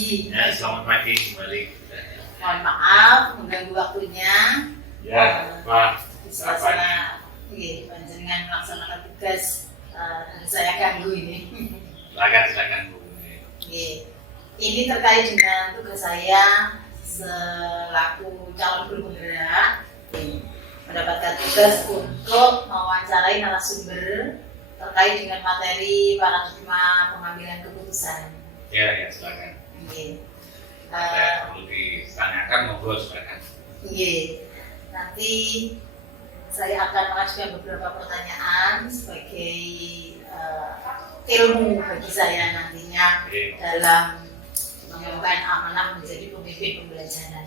pagi. Ya, selamat pagi kembali. Mohon maaf mengganggu waktunya. Ya, Pak. Di sela-sela panjenengan melaksanakan tugas, saya ganggu ini. Silakan Bu. Ini terkait dengan tugas saya selaku calon guru penggerak, mendapatkan tugas untuk mewawancarai narasumber terkait dengan materi paradigma pengambilan keputusan. Ya, silakan. Perlu ditanyakan, ngobrol silakan. Nanti saya akan mengajukan beberapa pertanyaan sebagai ilmu bagi saya nantinya dalam mengemban amanah menjadi pemimpin pembelajaran.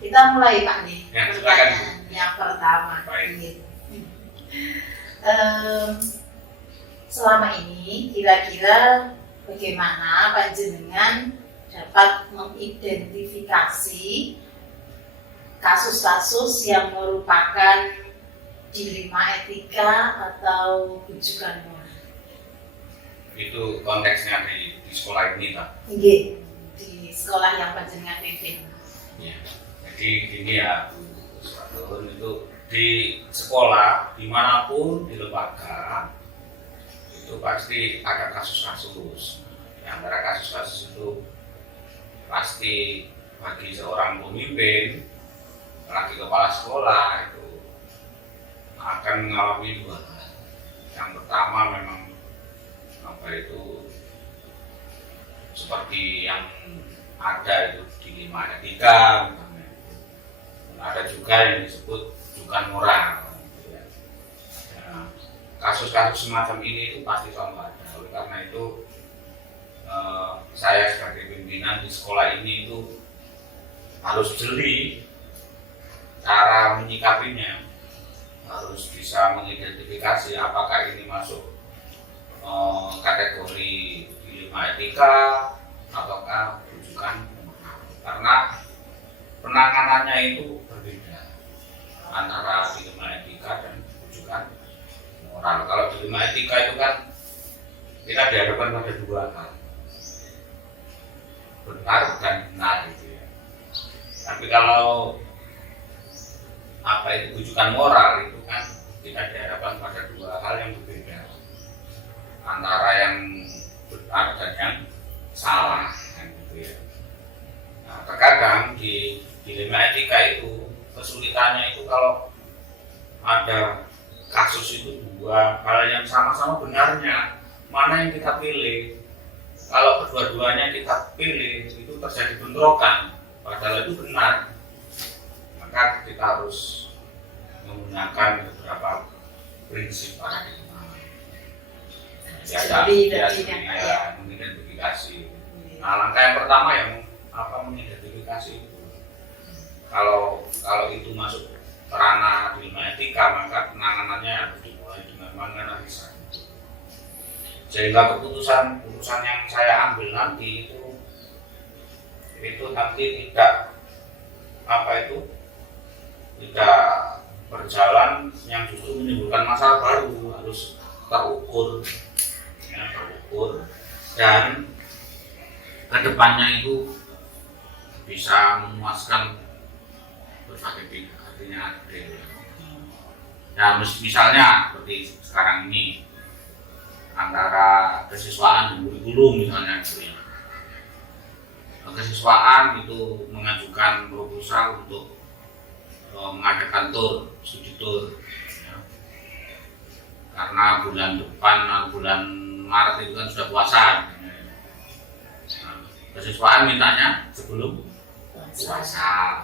Kita mulai Pak nih. Ya, pertanyaan yang pertama. Selama ini kira-kira bagaimana panjenengan dapat mengidentifikasi kasus-kasus yang merupakan dilema etika atau rujukan moral? Itu konteksnya di sekolah ini, Pak? Iya, di sekolah yang panjenengan pimpin. Ya, jadi gini ya, Bu, itu di sekolah dimanapun di lembaga itu pasti ada kasus-kasus. Yang antara kasus-kasus itu pasti bagi seorang pemimpin, lagi kepala sekolah itu akan mengalami dua hal. Yang pertama memang seperti yang ada itu dilema etika, misalnya. Ada juga yang disebut rujukan moral. Kasus-kasus semacam ini itu pasti selalu ada. Oleh karena itu saya sebagai pimpinan di sekolah ini itu harus jeli cara menyikapinya, harus bisa mengidentifikasi apakah ini masuk kategori dilema etika ataukah rujukan moral. Karena penanganannya itu berbeda antara dilema etika dan rujukan moral. Kalau dilema etika itu kan kita dihadapkan pada dua hal, benar dan benar gitu ya. Tapi kalau itu rujukan moral itu kan kita dihadapkan pada dua hal yang berbeda, antara yang benar dan yang salah kan gitu ya. Nah, terkadang di dilema etika itu kesulitannya itu kalau ada kasus itu dua hal yang sama-sama benarnya, mana yang kita pilih? Kalau kedua-duanya kita pilih itu terjadi bentrokan, padahal itu benar, maka kita harus menggunakan beberapa prinsip paradigma. Mengidentifikasi. Nah, langkah yang pertama yang mengidentifikasi itu. Kalau itu masuk ranah dilema etika, maka penanganannya harus dimulai dengan menganalisa. Sehingga keputusan yang saya ambil nanti itu nanti tidak berjalan yang justru menimbulkan masalah baru, harus terukur dan kedepannya itu bisa memuaskan berbagai pihak, artinya adil. Nah, misalnya seperti sekarang ini antara kesiswaan dan kurikulum misalnya gitu ya. Kesiswaan itu mengajukan proposal untuk mengadakan studi tour ya. Karena bulan depan atau bulan Maret itu kan sudah puasa. Nah, kesiswaan mintanya sebelum puasa.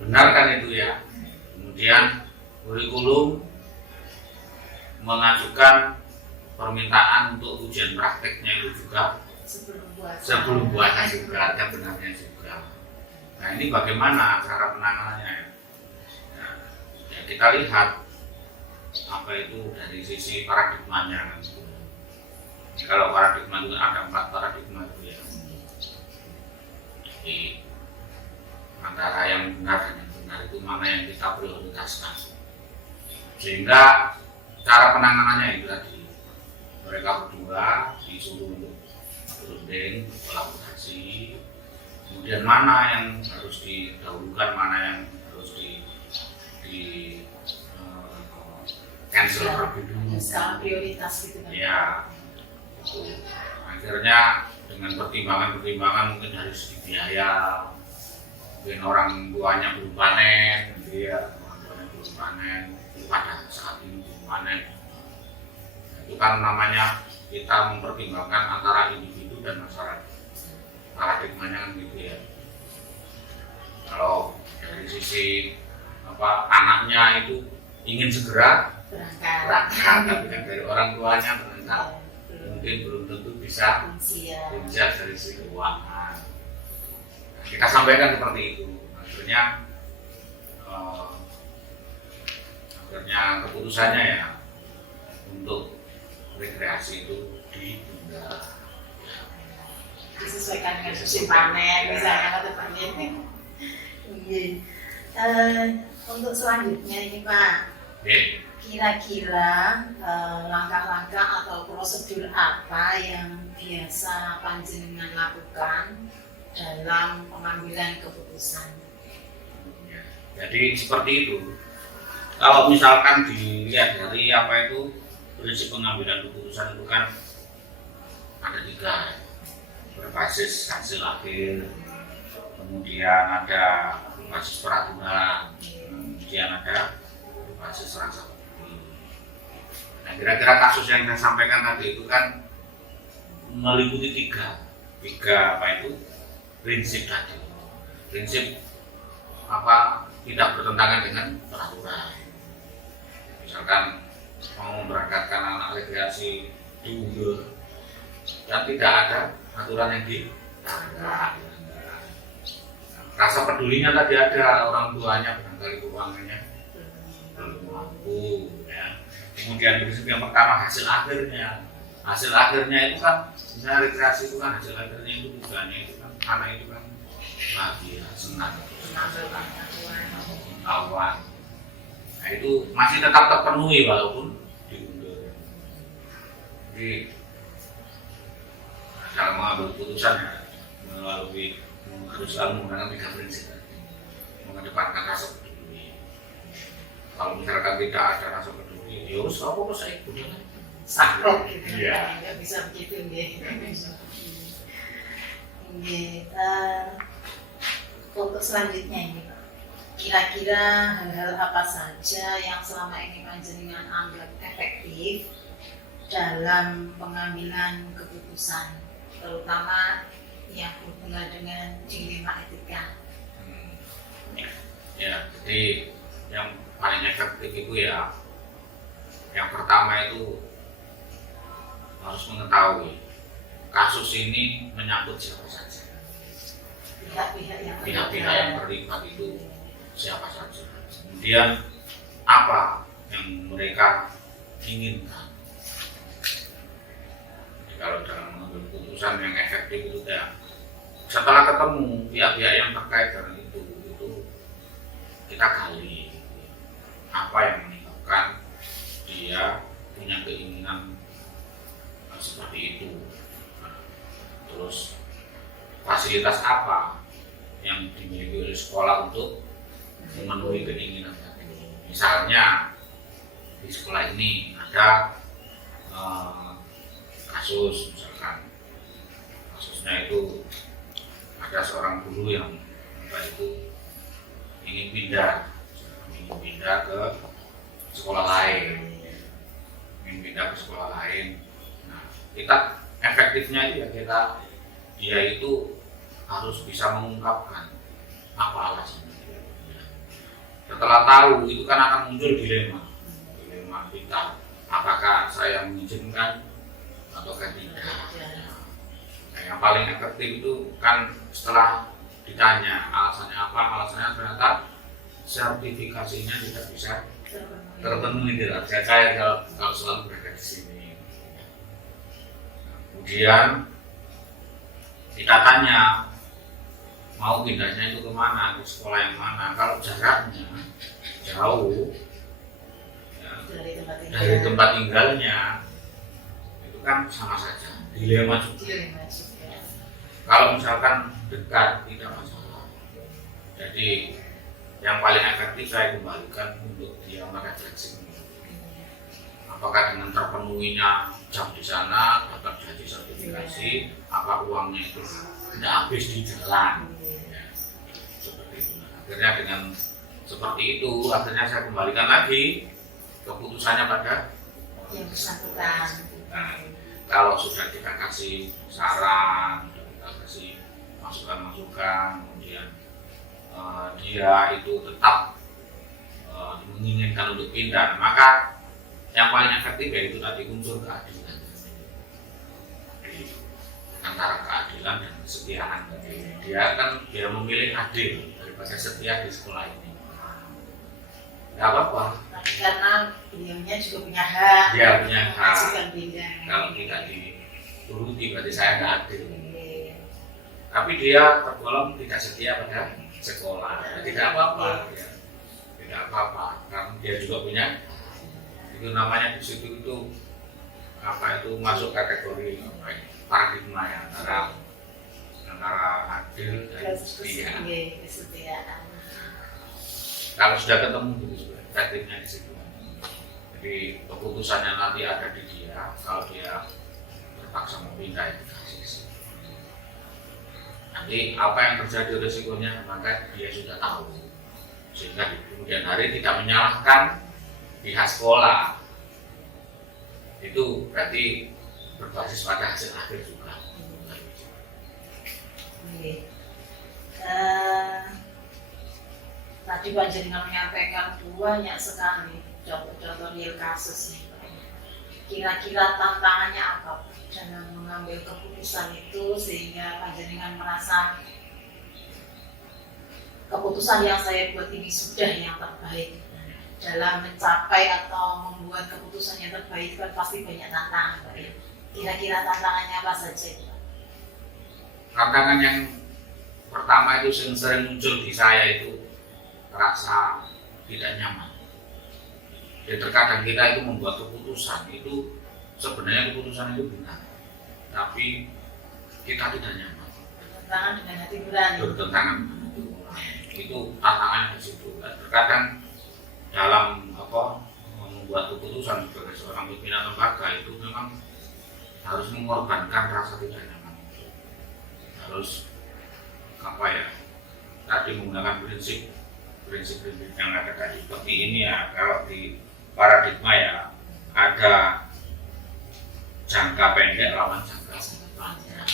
Benar kan itu ya. Kemudian kurikulum mengajukan permintaan untuk ujian prakteknya itu juga sebelum puasa juga, ada benarnya juga. Nah, ini bagaimana cara penanganannya? Ya, kita lihat dari sisi paradigmanya. Kalau paradigma itu ada 4 paradigma itu ya. Jadi antara yang benar dan yang benar itu mana yang kita prioritaskan. Sehingga cara penanganannya itu tadi, mereka berdua disuruh untuk berunding, kolaborasi. Kemudian mana yang harus didahulukan, mana yang harus di cancel terlebih dulu. Skala prioritas gitu kan. Ya, itu. Akhirnya dengan pertimbangan mungkin dari segi biaya, mungkin orang tuanya belum panen, orang tuanya belum panen, pada saat ini belum panen. Itu kan namanya kita mempertimbangkan antara individu dan masyarakat. Paradigmanya kan gitu ya. Kalau dari sisi anaknya itu ingin segera berangkat, tapi kan dari orang tuanya berangkat mungkin belum tentu bisa dari sisi keuangan. Kita sampaikan seperti itu. Akhirnya keputusannya ya untuk rekreasi itu ditunda. Disesuaikan dengan musim panen, misalnya atau panen. Untuk selanjutnya ini Pak, kira-kira langkah-langkah atau prosedur apa yang biasa panjenengan lakukan dalam pengambilan keputusan? Jadi seperti itu. Kalau misalkan dilihat dari prinsip pengambilan keputusan itu kan ada 3, berbasis hasil akhir, kemudian ada berbasis peraturan, kemudian ada berbasis rasa peduli. Nah, kira-kira kasus yang saya sampaikan tadi itu kan meliputi tiga prinsip tadi. Prinsip tidak bertentangan dengan peraturan. Misalkan mau memberangkatkan anak rekreasi diundur dan tidak ada aturan yang dilanggar. Rasa pedulinya tadi ada, orang tuanya barangkali keuangannya belum mampu ya. Kemudian prinsip yang pertama hasil akhirnya itu kan misalnya rekreasi itu kan hasil akhirnya itu tujuannya itu kan anak itu kan bahagia, senang, kawan. Nah itu masih tetap terpenuhi walaupun diundur. Jadi dalam mengambil keputusan ya harus selalu menggunakan 3 prinsip, mengedepankan rasa peduli. Kalau misalkan tidak ada rasa peduli, ya harus apa saya peduli saklek gitu, ya. Nggak bisa begitu Untuk selanjutnya ini Pak, kira-kira hal-hal apa saja yang selama ini panjenengan anggap efektif dalam pengambilan keputusan, terutama yang berhubungan dengan dilema etika? Ya, jadi yang paling efektif itu ya, yang pertama itu harus mengetahui kasus ini menyangkut siapa saja. Pihak-pihak yang terlibat itu siapa saja. Kemudian apa yang mereka inginkan. Jadi kalau dalam mengambil keputusan yang efektif itu ya, setelah ketemu pihak-pihak yang terkait dengan itu kita gali apa yang menyebabkan dia punya keinginan seperti itu. Terus fasilitas apa yang dimiliki oleh sekolah untuk memenuhi keinginan tadi. Misalnya di sekolah ini ada kasus, misalkan kasusnya itu ada seorang guru yang ingin pindah ke sekolah lain, Nah, kita efektifnya dia itu harus bisa mengungkapkan apa alasannya. Setelah tahu itu kan akan muncul dilema kita, apakah saya mengizinkan ataukah tidak. Nah, yang paling efektif itu kan setelah ditanya alasannya ternyata sertifikasinya tidak bisa terpenuhi, tidak percaya kalau selalu berada di sini. Kemudian kita tanya mau pindahnya itu kemana, ke sekolah yang mana. Kalau jaraknya jauh ya, dari tempat tinggalnya itu kan sama saja dilema juga. Kalau misalkan dekat tidak masalah. Jadi yang paling efektif saya kembalikan untuk dia pakai flexing. Apakah dengan terpenuhinya jam di sana dapat jadi sertifikasi, apa uangnya itu tidak habis di jalan, ya, seperti itu. Akhirnya dengan seperti itu, akhirnya saya kembalikan lagi keputusannya pada yang bersangkutan. Nah, kalau sudah kita kasih saran, kita kasih masukan-masukan, kemudian dia itu tetap menginginkan untuk pindah, maka yang paling efektif yaitu tadi unsur keadilan. Jadi, antara keadilan dan kesetiaan. Dia memilih adil daripada setia di sekolah ini. Tidak apa-apa. Tapi karena beliaunya juga punya hak. Dia punya hak. Kalau tidak dituruti berarti saya tidak adil. Tapi dia tergolong tidak setia pada sekolah. Tidak apa-apa. Ya. Tidak apa-apa. Karena dia juga punya. Itu namanya di situ itu apa itu masuk kategori paradigma ya, antara adil dan kesetiaan. Kalau sudah ketemu gitu efektifnya di situ. Jadi keputusannya nanti ada di dia. Kalau dia terpaksa mau pindah itu kasih. Nanti apa yang terjadi resikonya maka dia sudah tahu. Sehingga di kemudian hari tidak menyalahkan pihak sekolah, itu berarti berbasis pada hasil akhir juga. Tadi Pak Jenderal menyampaikan banyak sekali contoh-contoh real kasus nih. Kira-kira tantangannya apa dalam mengambil keputusan itu sehingga Pak Jenderal merasa keputusan yang saya buat ini sudah yang terbaik. Dalam mencapai atau membuat keputusan yang terbaik kan pasti banyak tantangan, Pak. Kira-kira tantangannya apa saja, Pak? Tantangan yang pertama itu sering muncul di saya itu rasa tidak nyaman. Dan terkadang kita itu membuat keputusan itu sebenarnya keputusan itu benar, tapi kita tidak nyaman. Bertentangan dengan hati nurani. Bertentangan dengan hati nurani. Itu tantangannya di situ. Dan terkadang dalam membuat keputusan sebagai seorang pimpinan lembaga itu memang harus mengorbankan rasa tidak nyaman. Harus tadi menggunakan prinsip yang ada tadi seperti ini ya. Kalau di paradigma ya ada jangka pendek lawan jangka panjang.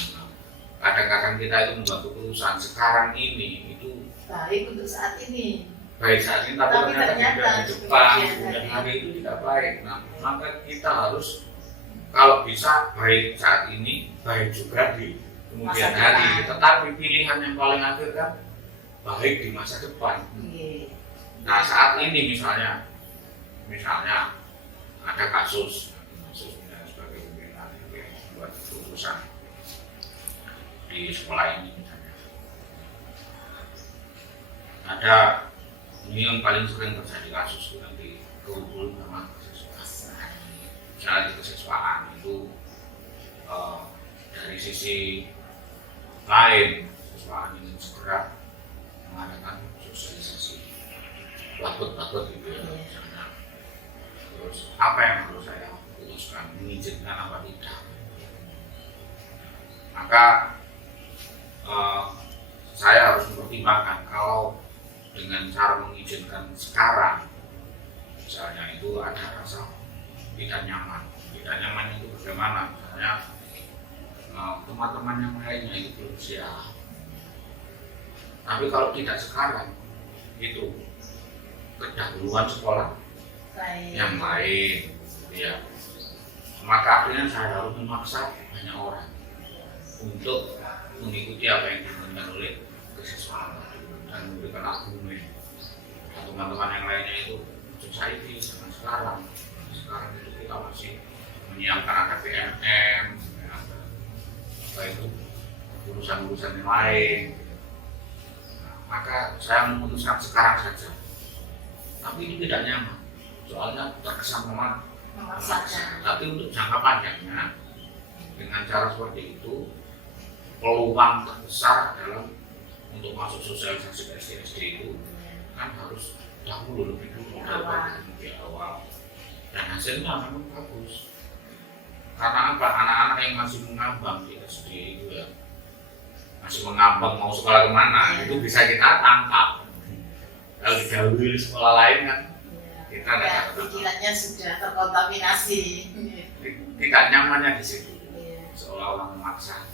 Kadang-kadang kita itu membuat keputusan sekarang ini itu baik untuk saat ini. Baik saat ini, tapi ternyata di depan kemudian hari itu tidak baik. Nah, maka kita harus kalau bisa baik saat ini, baik juga di kemudian hari. Tetapi pilihan yang paling akhir kan baik di masa depan. Nah, saat ini misalnya ada kasus sebagai pimpinan buat keputusan di sekolah ini misalnya. Ada ini yang paling sering terjadi kasus itu nanti kehubungan sama kesiswaan. Misalnya di kesiswaan itu dari sisi lain kesiswaan ini segera mengadakan sosialisasi bakut gitu ya misalnya. Terus apa yang harus saya putuskan, mengizinkan apa tidak? Maka saya harus mempertimbangkan kalau dengan cara mengizinkan sekarang misalnya itu ada rasa tidak nyaman itu bagaimana misalnya teman-teman yang lainnya itu belum siap, tapi kalau tidak sekarang itu kedahuluan sekolah yang lain ya, maka akhirnya saya harus memaksa banyak orang untuk mengikuti apa yang diinginkan oleh kesiswaan dan memberikan argumen. Teman-teman yang lainnya itu society dengan sekarang itu kita masih menyiapkan ada PMM, apa itu urusan-urusan yang lain. Nah, maka saya memutuskan sekarang saja. Tapi itu tidak nyaman, soalnya terkesan memaksa. Tapi untuk jangka panjangnya dengan cara seperti itu peluang terbesar adalah untuk masuk sosialisasi ke SD itu kan harus dahulu lebih dulu daripada di awal, dan hasilnya memang bagus. Karena apa? Anak-anak yang masih mengambang di SD itu ya, masih mengambang mau sekolah kemana, itu bisa kita tangkap. Kalau didahului sekolah lain kan kita ya, pikirannya sudah terkontaminasi, tidak nyamannya di situ, seolah-olah memaksa.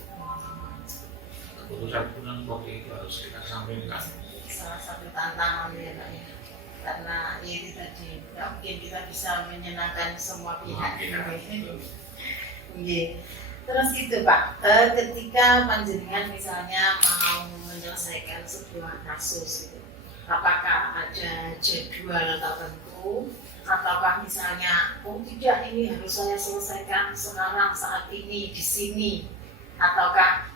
Keputusan seperti itu harus kita sampaikan. Salah satu tantangan ya Pak ya, karena ini tadi nggak mungkin kita bisa menyenangkan semua pihak. Terus gitu Pak, ketika panjenengan misalnya mau menyelesaikan sebuah kasus gitu, apakah ada jadwal tertentu, ataukah misalnya oh tidak, ini harus saya selesaikan sekarang saat ini di sini, ataukah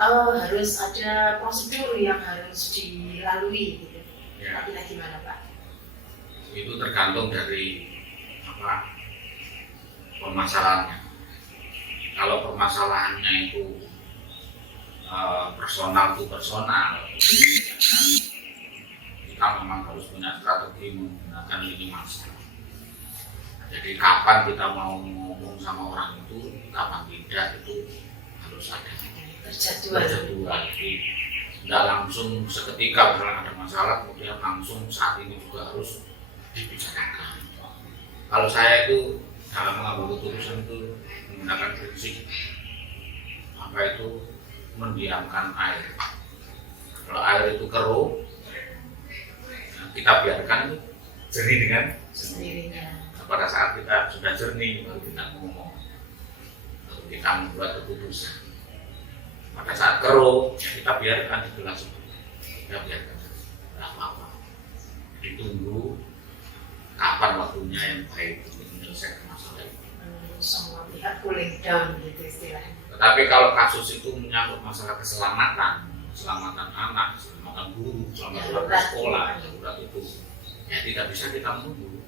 harus ada prosedur yang harus dilalui gitu? Ya. Kira-kira gimana Pak? Itu tergantung dari permasalahannya. Kalau permasalahannya itu personal to personal, kita memang harus punya strategi menggunakan lini masa. Jadi kapan kita mau ngomong sama orang itu, kapan tidak, itu harus ada terjadwal. Jadi tidak langsung seketika misalnya ada masalah kemudian langsung saat ini juga harus dibicarakan. Kalau saya itu dalam mengambil keputusan itu menggunakan prinsip mendiamkan air. Kalau air itu keruh, kita biarkan itu jernih dengan sendirinya. Pada saat kita sudah jernih baru kita ngomong, baru kita membuat keputusan. Pada saat keruh kita biarkan di gelas itu, kita biarkan, tidak apa-apa. Ditunggu kapan waktunya yang baik untuk menyelesaikan masalah itu. Semua pihak cooling down gitu istilahnya. Tetapi kalau kasus itu menyangkut masalah keselamatan anak, keselamatan guru, keselamatan sekolah, darurat itu, ya tidak bisa kita menunggu.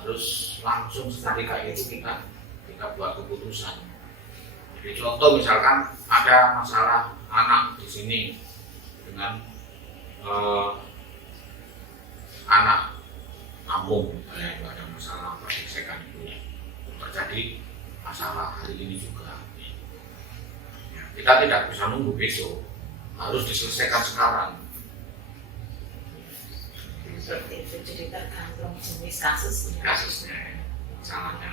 Harus langsung seketika itu kita buat keputusan. Jadi contoh misalkan ada masalah anak di sini dengan anak kampung, ada masalah pergesekan itu terjadi masalah hari ini juga. Ya, kita tidak bisa nunggu besok, harus diselesaikan sekarang. Seperti itu, jadi tergantung jenis kasusnya. Masalahnya.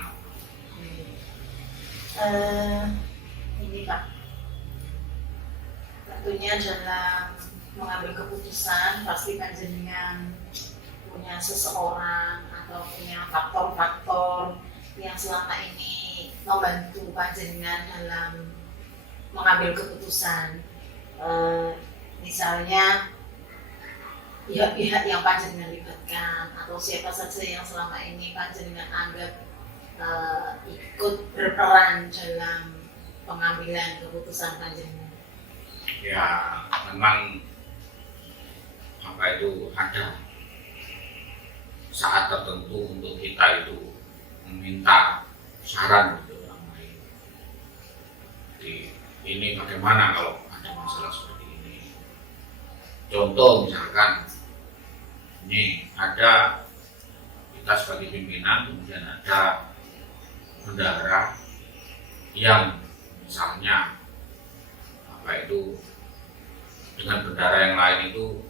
Ini Pak, tentunya dalam mengambil keputusan pasti panjenengan punya seseorang atau punya faktor-faktor yang selama ini membantu panjenengan dalam mengambil keputusan. Misalnya pihak-pihak yang panjenengan libatkan atau siapa saja yang selama ini panjenengan anggap ikut berperan dalam pengambilan keputusan panjenengan. Ya, memang ada saat tertentu untuk kita itu meminta saran dari orang lain. Jadi ini bagaimana kalau ada masalah seperti ini? Contoh misalkan ini ada kita sebagai pimpinan, kemudian ada bendahara yang misalnya dengan bendahara yang lain itu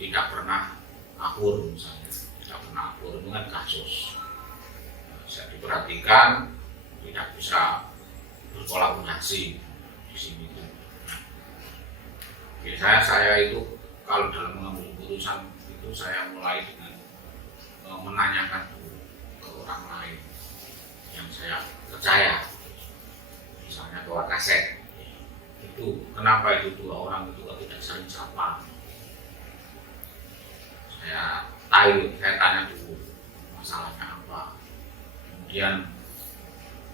tidak pernah akur, misalnya tidak pernah akur dengan kasus. Bisa diperhatikan, tidak bisa berkolaborasi di sini. Biasanya saya itu kalau dalam mengambil keputusan itu saya mulai dengan menanyakan dulu ke orang lain yang saya percaya, misalnya ke Wakasek. Itu kenapa itu dua orang itu tidak saling sapa? Saya tanya dulu masalahnya apa. Kemudian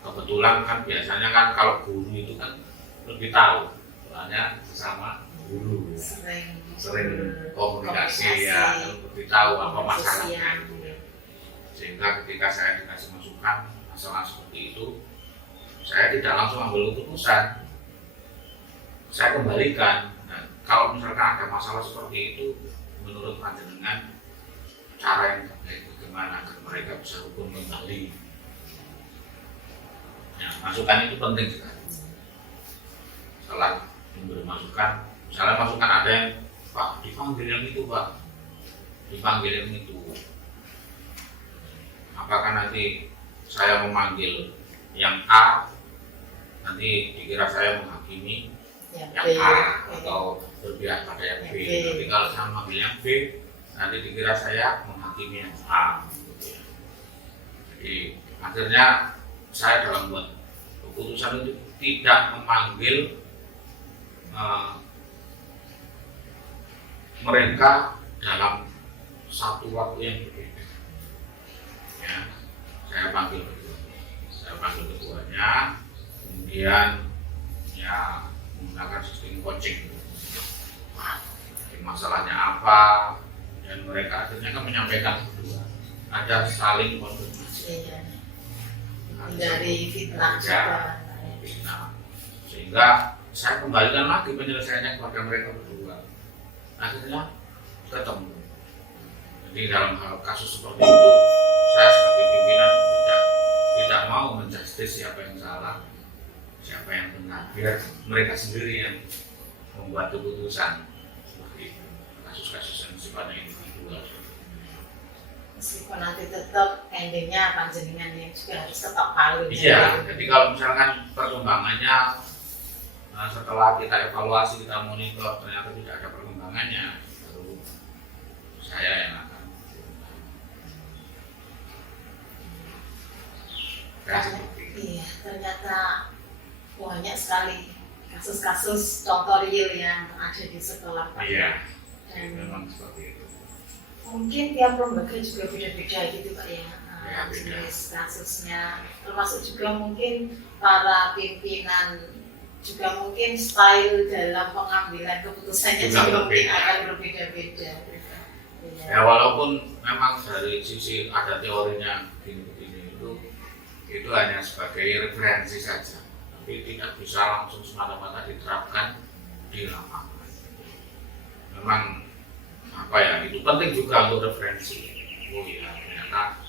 kebetulan kan biasanya kan kalau guru itu kan lebih tahu, soalnya sesama guru sering komunikasi ya, lebih tahu apa masalahnya itu. Sehingga ketika saya dikasih masukan masalah seperti itu, saya tidak langsung ambil keputusan. saya kembalikan. Nah, kalau misalkan ada masalah seperti itu, menurut panjenengan cara yang terbaik bagaimana agar mereka bisa rukun kembali? Ya, masukan itu penting sekali. Setelah memberi masukan, misalnya masukan ada yang Pak dipanggil yang itu Pak, dipanggil yang itu. Apakah nanti saya memanggil yang A, nanti dikira saya menghakimi yang A atau berpihak pada yang B. Tapi kalau saya memanggil yang B, nanti dikira saya menghakimi yang A. Jadi akhirnya saya dalam buat keputusan itu tidak memanggil mereka dalam satu waktu yang berbeda. Ya, saya panggil ketuanya, kemudian ya menggunakan sistem coaching. Jadi masalahnya apa, dan mereka akhirnya kan menyampaikan berdua. Ada saling konfirmasi. Dari fitnah juga. Sehingga saya kembalikan lagi penyelesaiannya kepada mereka berdua. Akhirnya ketemu. Jadi dalam hal kasus seperti itu, saya sebagai pimpinan tidak mau menjustis siapa yang salah, siapa yang benar. Biar mereka sendiri yang membuat keputusan seperti itu. Kasus-kasus yang sifatnya individual. Meskipun nanti tetap endingnya panjenengan yang juga harus tetap palu. Iya, jadi kalau misalkan perkembangannya setelah kita evaluasi, kita monitor ternyata tidak ada perkembangannya, baru saya yang akan iya, ternyata banyak sekali kasus-kasus contoh real yang ada di sekolah Pak. Iya, dan memang seperti itu. Mungkin tiap lembaga juga beda-beda gitu Pak ya, Ya, beda. jenis kasusnya, termasuk juga mungkin para pimpinan juga mungkin style dalam pengambilan keputusannya juga mungkin akan berbeda-beda. Ya walaupun memang dari sisi ada teorinya begini itu hanya sebagai referensi saja, tapi tidak bisa langsung semata-mata diterapkan di lapangan. Memang apa ya, itu penting juga untuk referensi. Oh ya, ternyata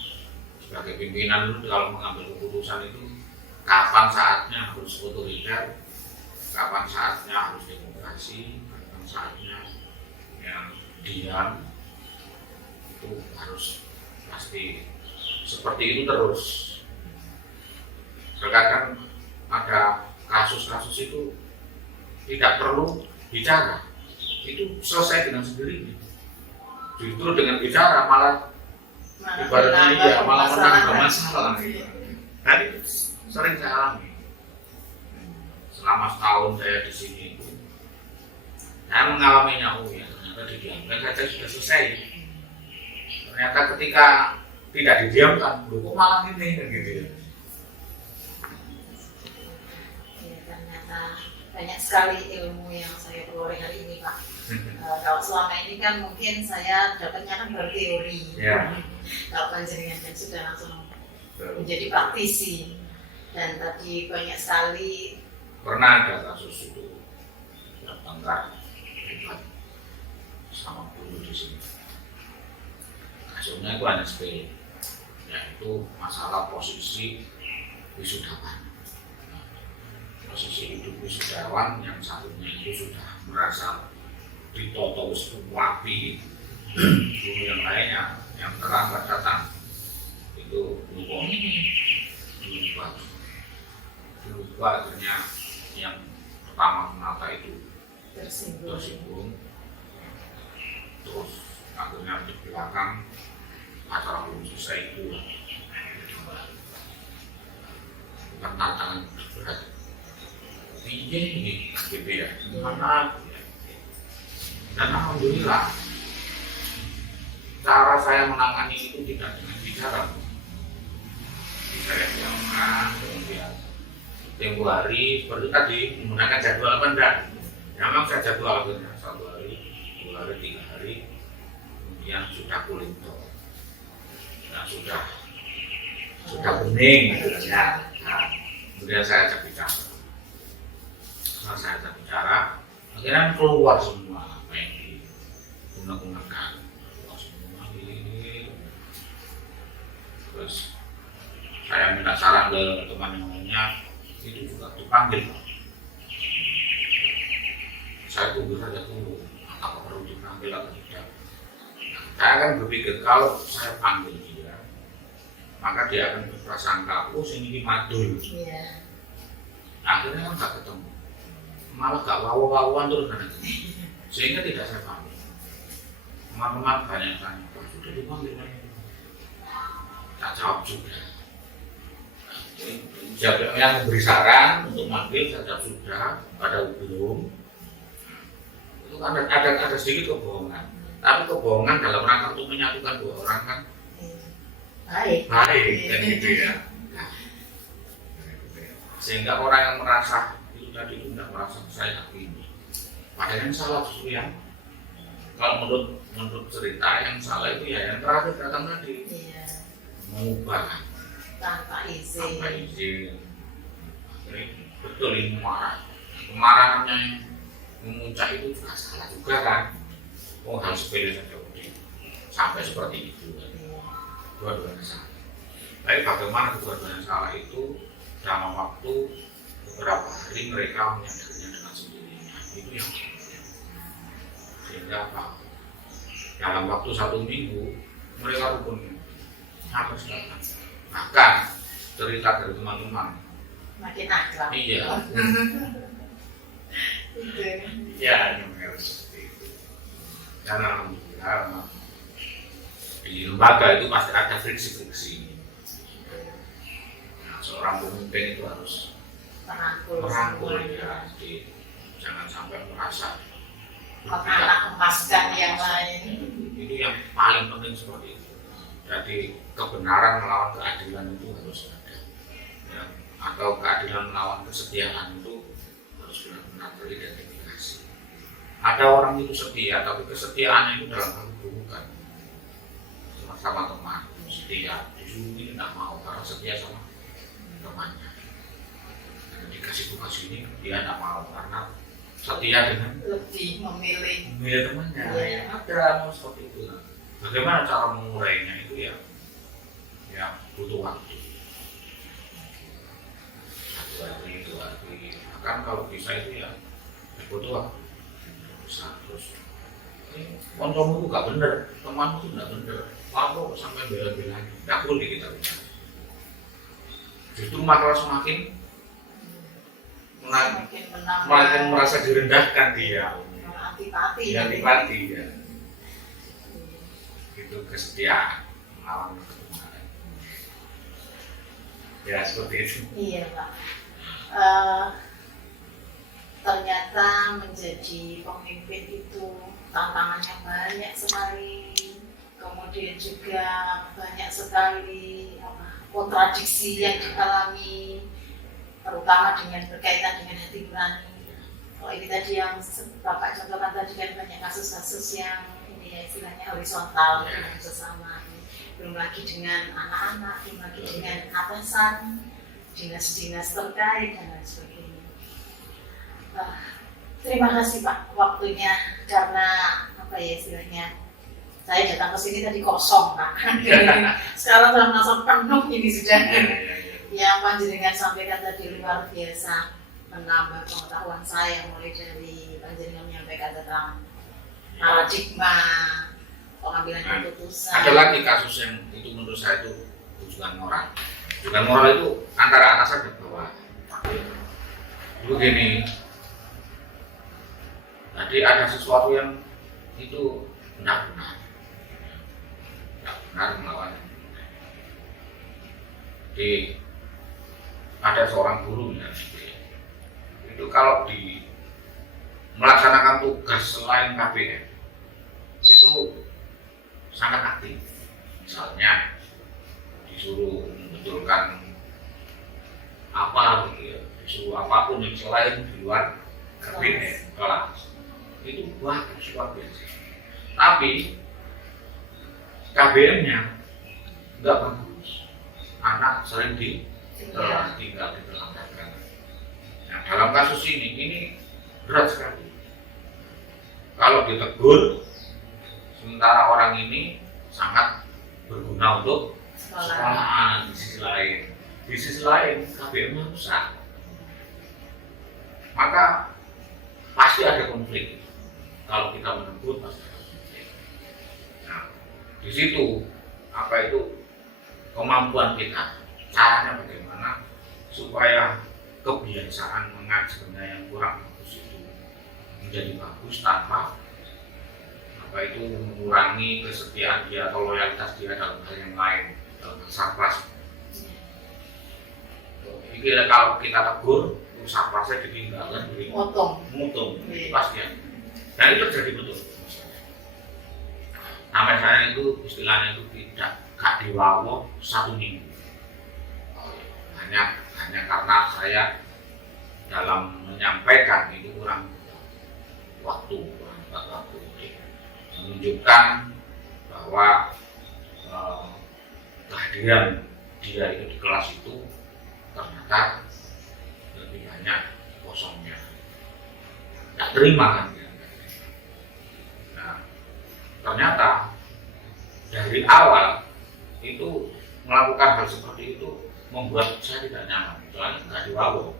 sebagai pimpinan itu kalau mengambil keputusan itu kapan saatnya harus otoriter, kapan saatnya harus demokrasi, kapan saatnya yang diam, itu harus pasti seperti itu terus. Terkadang ada kasus-kasus itu tidak perlu bicara, itu selesai dengan sendirinya. Justru dengan bicara malah ibaratnya malah menambah masalah. Dan itu sering saya alami. Selama setahun saya di sini, saya mengalaminya. Oh ya, ternyata didiamkan saja sudah selesai. Ternyata ketika tidak didiamkan, kok malah ini gitu ya. Ternyata banyak sekali ilmu yang saya peroleh hari ini Pak. Kalau selama ini kan mungkin saya dapatnya kan berteori. Ya. Kalau panjenengan kan sudah langsung menjadi praktisi. Dan tadi banyak sekali. Pernah ada kasus itu bertengkar hebat sama guru di sini. Kasusnya itu hanya sepele, yaitu masalah posisi wisudawan. Posisi hidup wisudawan yang satunya itu sudah merasa ditoto wapi, guru yang lainnya yang terlambat datang itu lupa akhirnya yang pertama menata itu tersinggung, terus akhirnya di belakang acara belum selesai itu bukan tantangan berat. Iya ini gitu ya, gimana? Dan alhamdulillah cara saya menangani itu tidak dengan bicara. Saya bilang, kemudian tempo hari seperti tadi menggunakan jadwal pendak. Memang saya jadwal akhirnya 1 hari, 2 hari, 3 hari, kemudian sudah kulit dan sudah bening ya. Nah, kemudian saya ajak bicara. setelah saya ajak bicara, akhirnya keluar semua apa yang digunakan, keluar semua ini. Terus saya minta saran ke teman yang lainnya, itu juga dipanggil. Saya tunggu saja dulu, apa perlu dipanggil atau tidak. Saya akan berpikir kalau saya panggil dia, maka dia akan berprasangka, oh sini madul. Iya. Akhirnya kan gak ketemu, malah gak wawu-wawuan terus kan, sehingga tidak saya panggil. Teman-teman banyak yang tanya, kok sudah dipanggil? Tak jawab juga. Siapa yang memberi saran untuk manggil, saya jawab sudah, pada belum. Itu kan ada sedikit kebohongan, tapi kebohongan dalam rangka untuk menyatukan dua orang kan baik kan gitu ya. Sehingga orang yang merasa itu tadi itu tidak merasa saya ini, padahal yang salah justru yang kalau menurut cerita yang salah itu ya yang terakhir datang tadi, mengubah tanpa izin. Jadi betul ini kemarahannya yang memuncak itu juga salah juga kan. Oh hal sepele saja sampai seperti itu. Dua-duanya salah. Tapi bagaimana kedua-duanya salah itu dalam waktu beberapa hari mereka menyadarinya dengan sendirinya. Itu yang sehingga apa? Dalam waktu 1 minggu mereka rukun harus datang. Bahkan cerita dari teman-teman makin akrab. Iya. Ya, memang seperti itu. Dan alhamdulillah di lembaga itu pasti ada friksi-friksi. Nah, seorang pemimpin itu harus merangkul ya, jadi jangan sampai merasa memaksakan yang lain. Itu yang paling penting seperti itu. Jadi kebenaran melawan keadilan itu harus ada. Ya, atau keadilan melawan kesetiaan itu harus benar-benar teridentifikasi. Ada orang itu setia, tapi kesetiaannya itu dalam hal keburukan. Sama teman setia, justru ini tidak mau karena setia sama temannya. Dan dikasih tugas ini dia tidak mau karena setia dengan lebih memilih temannya. Ya, ada seperti itu. Bagaimana cara mengurainya itu ya butuh waktu. 1 hari, 2 hari. Bahkan kalau bisa itu ya butuh waktu. Bisa terus. Koncomu itu gak bener, temanmu itu gak bener. Lalu sampai bela-belain, gak boleh kita bicara. Justru malah semakin merasa direndahkan dia. Antipati ya. Itu kesetiaan melawan kebenaran. Ya seperti itu. Iya Pak. Ternyata menjadi pemimpin itu tantangannya banyak sekali, kemudian juga banyak sekali kontradiksi yang dialami, terutama dengan berkaitan dengan hati nurani. Kalau ini tadi yang Bapak contohkan tadi kan banyak kasus-kasus yang ini ya istilahnya horizontal dengan sesama, belum lagi dengan anak-anak, belum lagi dengan atasan, dinas-dinas terkait dan lain sebagainya. Terima kasih Pak waktunya, karena apa ya istilahnya saya datang ke sini tadi kosong Pak. Sekarang sudah merasa penuh ini sudah. Yang panjenengan sampaikan tadi luar biasa, menambah pengetahuan saya mulai dari panjenengan menyampaikan tentang paradigma pengambilan keputusan. Ada lagi kasus yang itu menurut saya itu tujuan moral. Tujuan moral itu antara atasan dan bawah. Begini. Jadi ada sesuatu yang itu tidak benar melawan. Jadi ada seorang guru ya, itu kalau di melaksanakan tugas selain KPM itu sangat aktif. Misalnya disuruh membetulkan apa, disuruh apapun yang selain di luar KPM kelas. Itu bagus, luar biasa. Tapi KBM-nya nggak bagus. Anak sering tinggal di belakang. Nah, dalam kasus ini berat sekali. Kalau ditegur, sementara orang ini sangat berguna untuk sekolahan di sisi lain. Di sisi lain, KBM rusak. Maka pasti ada konflik. Kalau kita menegur pasti ada konflik. Nah, di situ apa itu kemampuan kita, caranya bagaimana supaya kebiasaan mengajarnya yang kurang bagus itu menjadi bagus tanpa apa itu mengurangi kesetiaan dia atau loyalitas dia dalam hal yang lain, dalam sarpras. Jadi kalau kita tegur, sarprasnya ditinggalkan, mutung, pasti ya. Dan itu terjadi betul. Nama saya itu istilahnya itu tidak gak diwawo 1 minggu. Hanya karena saya dalam menyampaikan itu kurang waktu, menunjukkan bahwa kehadiran dia itu di kelas itu ternyata lebih banyak kosongnya, tidak terima kan. Nah, ternyata dari awal itu melakukan hal seperti itu membuat saya tidak nyaman, soalnya nggak diwawo.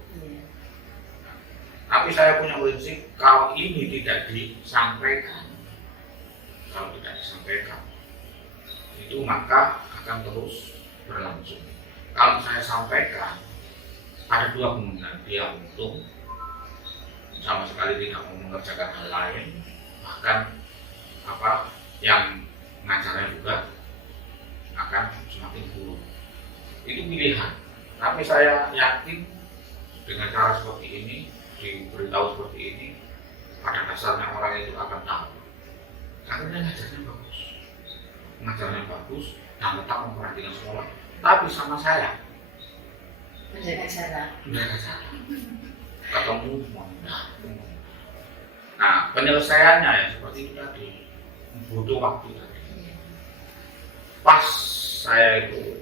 Tapi saya punya prinsip, kalau ini tidak disampaikan, itu maka akan terus berlangsung. Kalau saya sampaikan, ada 2 kemungkinan: dia untung, sama sekali tidak mau mengerjakan hal lain, bahkan yang ngajarnya juga akan semakin buruk. Itu pilihan. Tapi saya yakin dengan cara seperti ini, diberitahu seperti ini, pada dasarnya orang itu akan tahu. Akhirnya ngajarnya bagus dan tetap memperhatikan sekolah, tapi sama saya menjaga jarak. Ketemu nah, penyelesaiannya ya seperti itu tadi, butuh waktu tadi. Pas saya itu,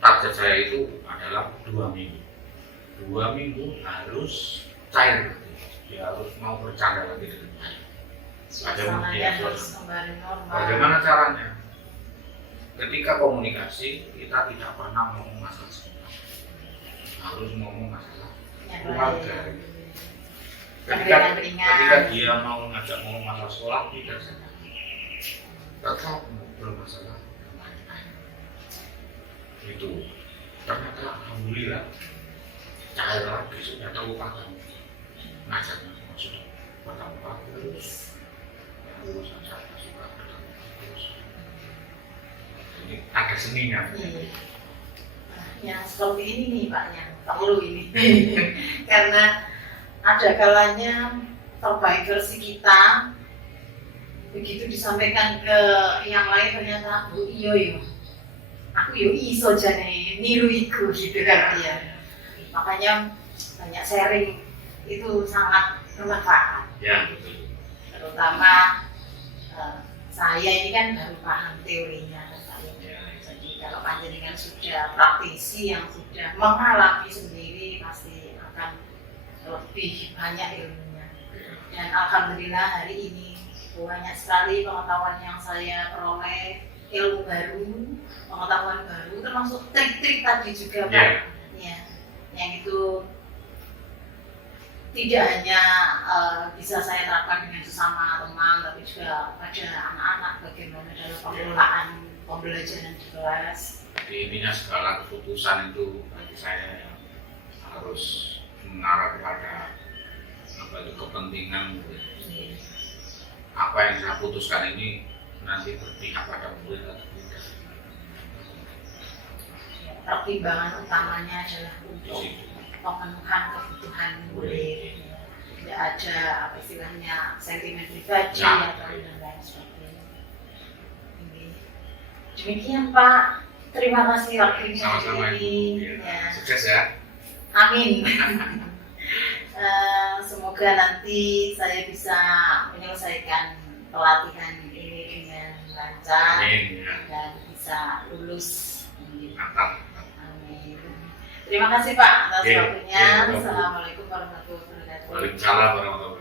target saya itu adalah 2 minggu. 2 minggu harus cair, dia harus mau bercanda lagi dengan baik. Bagaimana caranya? Ketika komunikasi, kita tidak pernah ngomong masalah sekolah, harus ngomong masalah keluarga. Ketika dia mau ngajak ngomong masalah sekolah, tidak saja, tetap bermasalah yang lain-lain. Itu ternyata alhamdulillah cair lagi, sudah terlupakan ngajarnya, sudah bertambah bagus, urusan saya sudah bertambah bagus. Ini ada seninya. Yang seperti ini nih Pak, yang perlu ini. Karena ada kalanya terbaik versi kita, begitu disampaikan ke yang lain ternyata aku iso jane niru iku gitu kan ya. Makanya banyak sharing itu sangat bermanfaat. Ya, betul. Terutama saya ini kan baru paham teorinya. Jadi kalau panjenengan sudah praktisi yang sudah mengalami sendiri, pasti akan lebih banyak ilmunya. Dan alhamdulillah hari ini banyak sekali pengetahuan yang saya peroleh, ilmu baru, pengetahuan baru, termasuk trik-trik tadi juga Pak. Ya, yang itu tidak hanya bisa saya terapkan dengan sesama teman, tapi juga pada anak-anak bagaimana dalam pengelolaan pembelajaran di kelas. Jadi intinya segala keputusan itu bagi saya harus mengarah kepada kepentingan. Apa yang saya putuskan ini nanti berpihak pada murid atau tidak. Pertimbangan utamanya adalah untuk pemenuhan kebutuhan murid. Tidak ada apa istilahnya sentimen pribadi atau lain sebagainya. Demikian Pak, terima kasih waktunya ini. Ya. Sukses ya. Amin. Semoga nanti saya bisa menyelesaikan pelatihan ini dengan lancar. Amin, ya. Dan bisa lulus. Mantap. Amin. Terima kasih Pak atas Oke, waktunya. oke. Assalamualaikum warahmatullahi wabarakatuh. Waalaikumsalam warahmatullahi wabarakatuh.